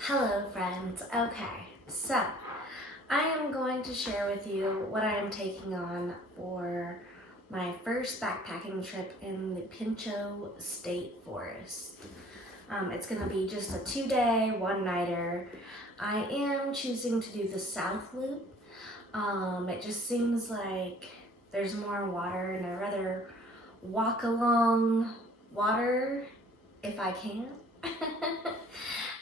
Hello friends. Okay, so I am going to share with you what I am taking on for my first backpacking trip in the Pinchot State Forest. It's going to be just a 2-day, one-nighter. I am choosing to do the South Loop. It just seems like there's more water and I'd rather walk along water if I can.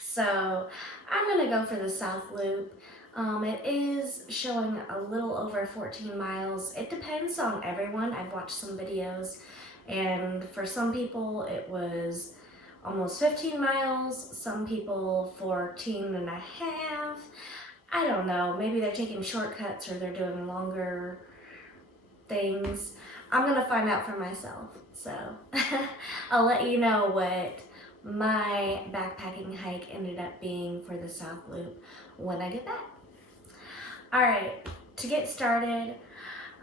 So I'm gonna go for the South Loop. It is showing a little over 14 miles. It depends on everyone. I've watched some videos and for some people it was almost 15 miles, some people 14 and a half. I don't know, maybe they're taking shortcuts or they're doing longer things. I'm gonna find out for myself. So I'll let you know what my backpacking hike ended up being for the South Loop when I get back. All right, to get started,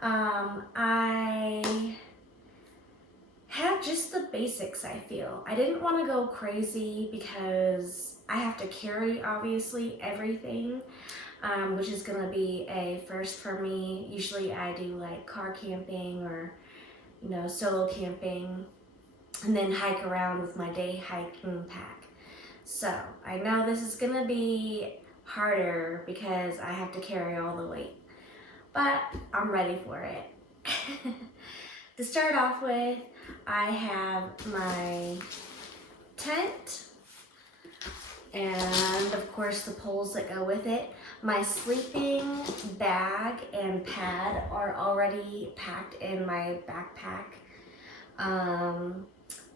I have just the basics, I feel. I didn't want to go crazy because I have to carry, obviously, everything, which is going to be a first for me. Usually I do like car camping or, solo camping, and then hike around with my day hiking pack. So I know this is gonna be harder because I have to carry all the weight, but I'm ready for it. To start off with, I have my tent and of course the poles that go with it. My sleeping bag and pad are already packed in my backpack.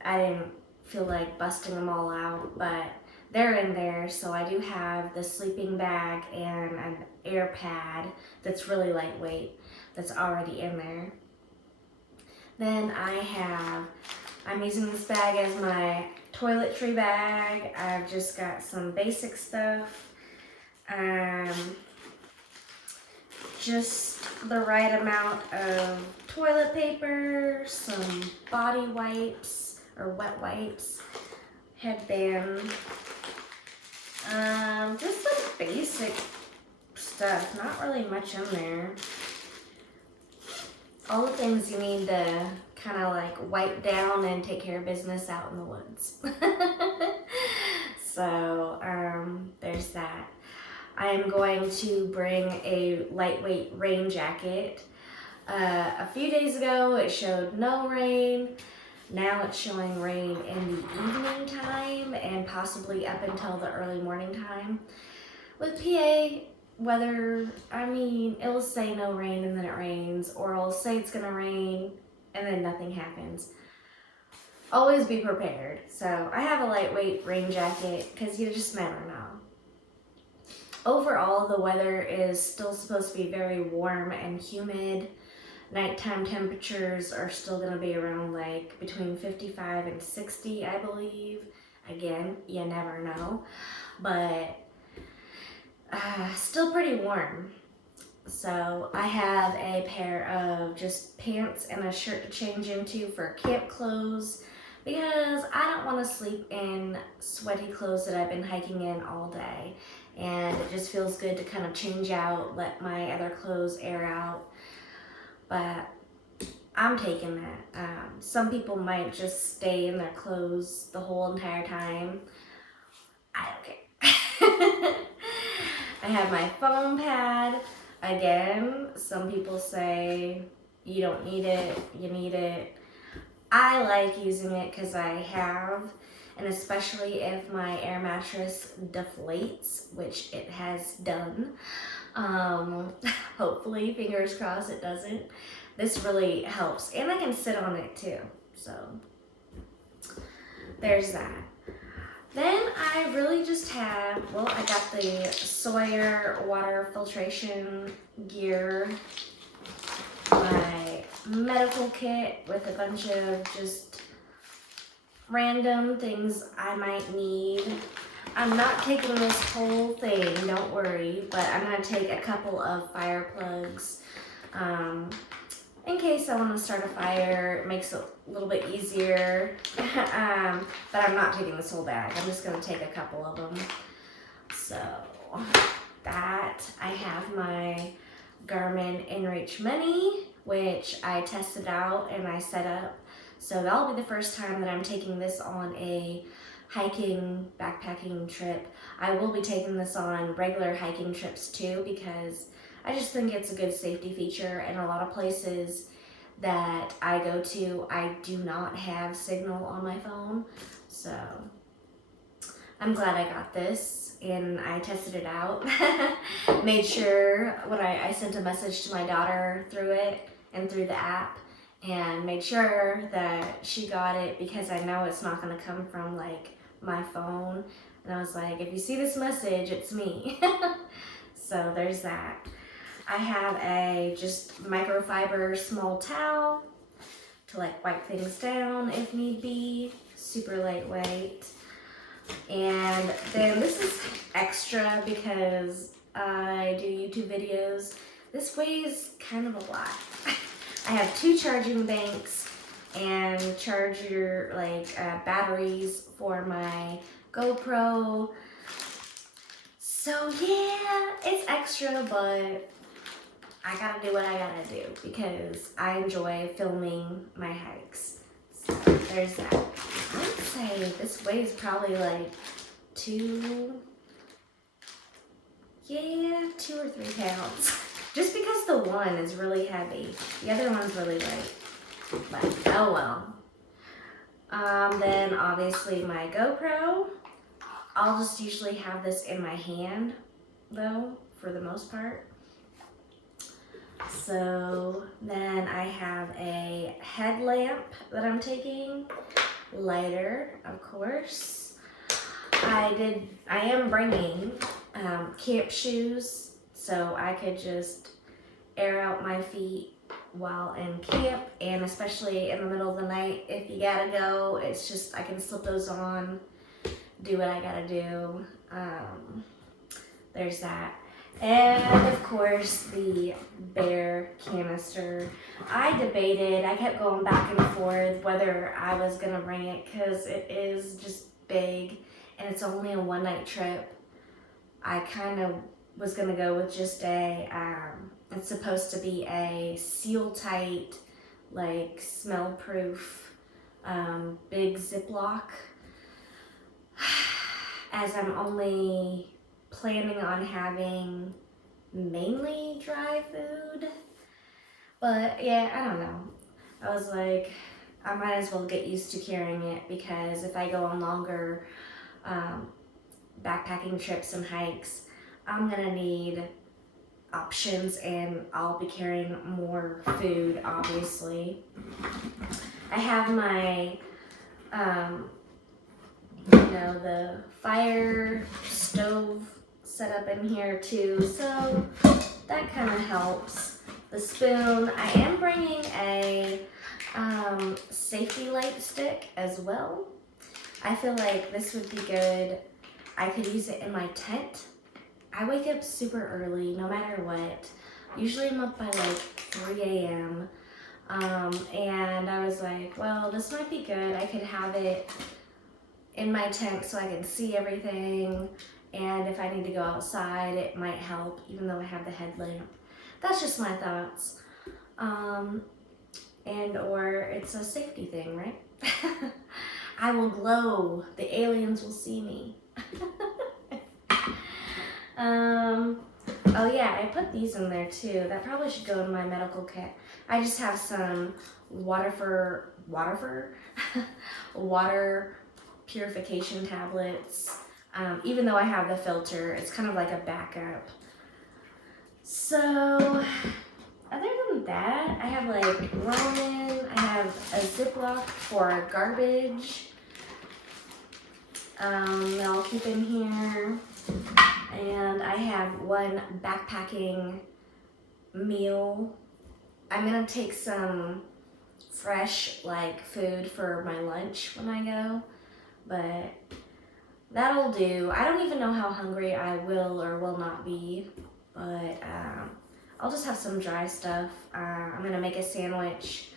I didn't feel like busting them all out, but they're in there. So I do have the sleeping bag and an air pad that's really lightweight that's already in there. Then I'm using this bag as my toiletry bag. I've just got some basic stuff. Just the right amount of toilet paper, some body wipes or wet wipes, headband, just some basic stuff, not really much in there. All the things you need to kind of like wipe down and take care of business out in the woods. So there's that. I am going to bring a lightweight rain jacket. A few days ago it showed no rain. Now it's showing rain in the evening time and possibly up until the early morning time. With PA weather, it'll say no rain and then it rains, or it'll say it's gonna rain and then nothing happens. Always be prepared. So I have a lightweight rain jacket because you just never know. Overall, the weather is still supposed to be very warm and humid. Nighttime temperatures are still going to be around like between 55 and 60, I believe. Again, you never know. But still pretty warm. So I have a pair of just pants and a shirt to change into for camp clothes because I don't want to sleep in sweaty clothes that I've been hiking in all day. And it just feels good to kind of change out, let my other clothes air out. But I'm taking that. Some people might just stay in their clothes the whole entire time. I don't care. I have my foam pad. Again, some people say you don't need it, you need it. I like using it because I have, and especially if my air mattress deflates, which it has done. Hopefully, fingers crossed it doesn't. This really helps, and I can sit on it too, so there's that. Then I really just have, I got the Sawyer water filtration gear, my medical kit with a bunch of just random things I might need. I'm not taking this whole thing, don't worry, but I'm going to take a couple of fire plugs in case I want to start a fire. It makes it a little bit easier, but I'm not taking this whole bag. I'm just going to take a couple of them. So that, I have my Garmin InReach Mini, which I tested out and I set up. So that'll be the first time that I'm taking this on a hiking, backpacking trip. I will be taking this on regular hiking trips too, because I just think it's a good safety feature. And a lot of places that I go to, I do not have signal on my phone. So I'm glad I got this and I tested it out. Made sure when I sent a message to my daughter through it and through the app, and made sure that she got it, because I know it's not going to come from like my phone. And I was like, if you see this message, it's me. So there's that. I have a just microfiber small towel to like wipe things down if need be. Super lightweight. And then this is extra because I do YouTube videos. This weighs kind of a lot. I have 2 charging banks and charger batteries for my GoPro. So yeah, it's extra, but I gotta do what I gotta do because I enjoy filming my hikes. So there's that. I would say this weighs probably like 2 or 3 pounds. Just because the one is really heavy. The other one's really light. But oh well. Then obviously my GoPro. I'll just usually have this in my hand though, for the most part. So then I have a headlamp that I'm taking, lighter, of course. I am bringing camp shoes so I could just air out my feet while in camp, and especially in the middle of the night if you gotta go, it's just I can slip those on, do what I gotta do. There's that. And of course the bear canister. I debated, I kept going back and forth whether I was gonna bring it because it is just big and it's only a 1-night trip. I kind of was gonna go with just it's supposed to be a seal tight, like smell proof, big Ziploc, as I'm only planning on having mainly dry food. But yeah, I don't know. I was like, I might as well get used to carrying it, because if I go on longer backpacking trips and hikes, I'm gonna need options and I'll be carrying more food, obviously. I have my the fire stove set up in here too, so that kind of helps. The spoon, I am bringing a safety light stick as well. I feel like this would be good. I could use it in my tent. I wake up super early, no matter what. Usually I'm up by like 3 a.m. And I was like, well, this might be good. I could have it in my tent so I can see everything. And if I need to go outside, it might help, even though I have the headlamp. That's just my thoughts. And or it's a safety thing, right? I will glow. The aliens will see me. Oh yeah, I put these in there too. That probably should go in my medical kit. I just have some water purification tablets. Even though I have the filter, it's kind of like a backup. So, other than that, I have like ramen, I have a Ziploc for garbage. That I'll keep in here. And I have one backpacking meal. I'm gonna take some fresh food for my lunch when I go, but that'll do. I don't even know how hungry I will or will not be, but I'll just have some dry stuff. I'm gonna make a sandwich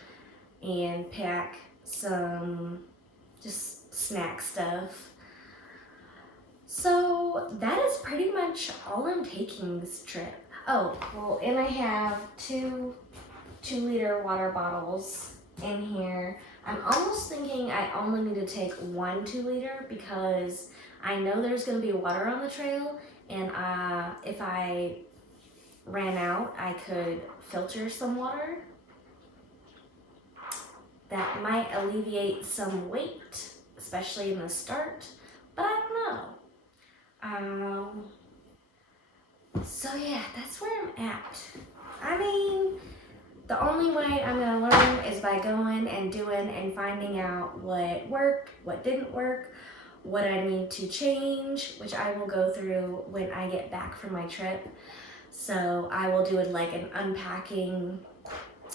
and pack some just snack stuff. So So that is pretty much all I'm taking this trip. Oh, well, and I have two 2-liter water bottles in here. I'm almost thinking I only need to take one 2-liter because I know there's gonna be water on the trail, and if I ran out, I could filter some water. That might alleviate some weight, especially in the start, but I don't know. So yeah, that's where I'm at. I mean, the only way I'm gonna learn is by going and doing and finding out what worked, what didn't work, what I need to change, which I will go through when I get back from my trip. So I will do it like an unpacking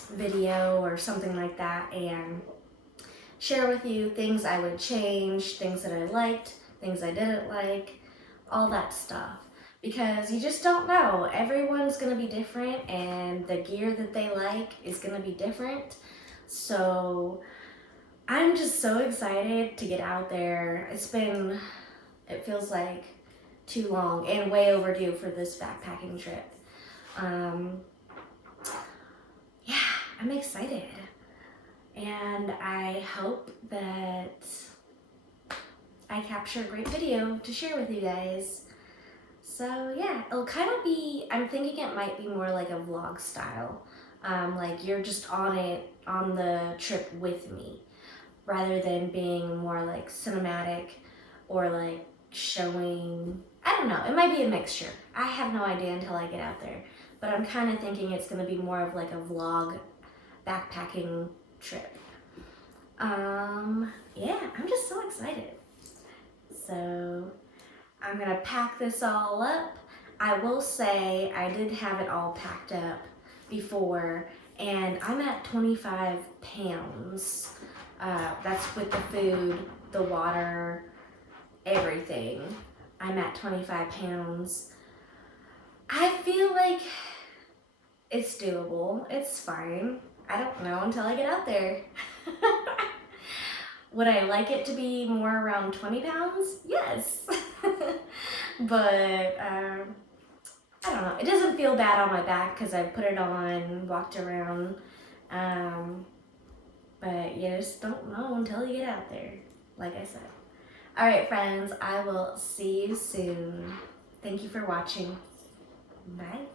video or something like that and share with you things I would change, things that I liked, things I didn't like, all that stuff. Because you just don't know. Everyone's gonna be different and the gear that they like is gonna be different. So I'm just so excited to get out there. It feels like too long and way overdue for this backpacking trip. Yeah, I'm excited. And I hope that I capture a great video to share with you guys. So yeah, it'll kind of be, I'm thinking it might be more like a vlog style. Like you're just on the trip with me, rather than being more like cinematic or like showing, I don't know, it might be a mixture. I have no idea until I get out there, but I'm kind of thinking it's gonna be more of like a vlog backpacking trip. Yeah, I'm just so excited. So I'm gonna pack this all up. I will say I did have it all packed up before, and I'm at 25 pounds. That's with the food, the water, everything. I'm at 25 pounds. I feel like it's doable. It's fine. I don't know until I get out there. Would I like it to be more around 20 pounds? Yes. But I don't know. It doesn't feel bad on my back because I put it on, walked around. But you just don't know until you get out there, like I said. All right, friends, I will see you soon. Thank you for watching. Bye.